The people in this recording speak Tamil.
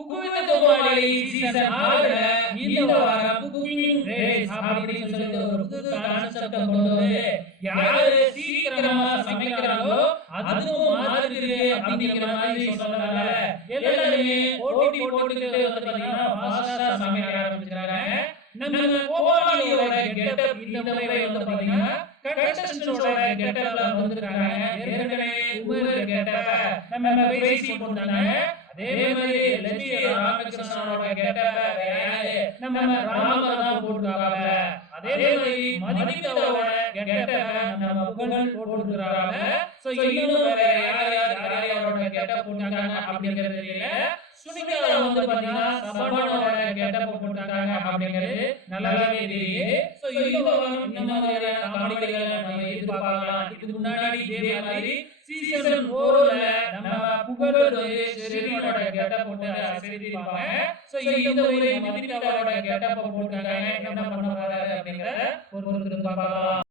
குக்குவித் கோமாளி சீசன் 6ல இந்த வாரம் குக்கிங் ரேஸ் அப்படின்னு சொல்லி ஒரு புது கான்செப்ட கொண்டு வந்து யாரு சீக்கிரமா சமைக்கிறாங்களோ அதுவும் மாதிரி அப்படிங்கிற மாதிரி சொன்னதால எல்லாருமே போட்டி போட்டுக்கிட்டு வந்து பாத்தீங்கன்னா ஃபாஸ்டா சமைக்க ஆரம்பிச்சாங்க. நம்ம கோமாளியோட கெட்டப் இந்த முறை வந்து பாத்தீங்கன்னா கண்டஸ்டன்ஸோட கெட்டப்ல வந்துருக்காங்க. ஏற்கனவே உமர் கெட்டப்ப நம்ம பேசி போட்டாங்க. அதே மாதிரி லட்சுமி ராமகிருஷ்ணனோட கெட்டப்ப யாரு நம்ம ராமர் தான் போட்டுருக்காங்க. அதே மாதிரி மதுமிதாவோட கெட்டப்ப நம்ம புகழ் போட்டுருக்காங்க. சோ இன்னும் வேற யாரோட கெட்டப் போட்டாங்க அப்படிங்கிறது தெரியல. சுனிதா வந்து பாத்தீங்கன்னா சபானோட கெட்டப் போட்டாங்க அப்படிங்கிறது நல்லாவே தெரியுது. சோ இந்த மாதிரியான காமெடிகளை நம்ம எதிர்பார்க்கலாம். இதுக்கு முன்னாடி இதே மாதிரி சீசன் 4ல நம்ம புகழ் வந்து ஷெரினோட கெட்டப் போட்டு அசைத்திருப்பாங்க. சோ இந்த முறை மதுமிதாவோட கெட்டப் போட்டாங்க. என்ன பண்ண போறாரு அப்படிங்கறத ஒரு பார்க்கலாம்.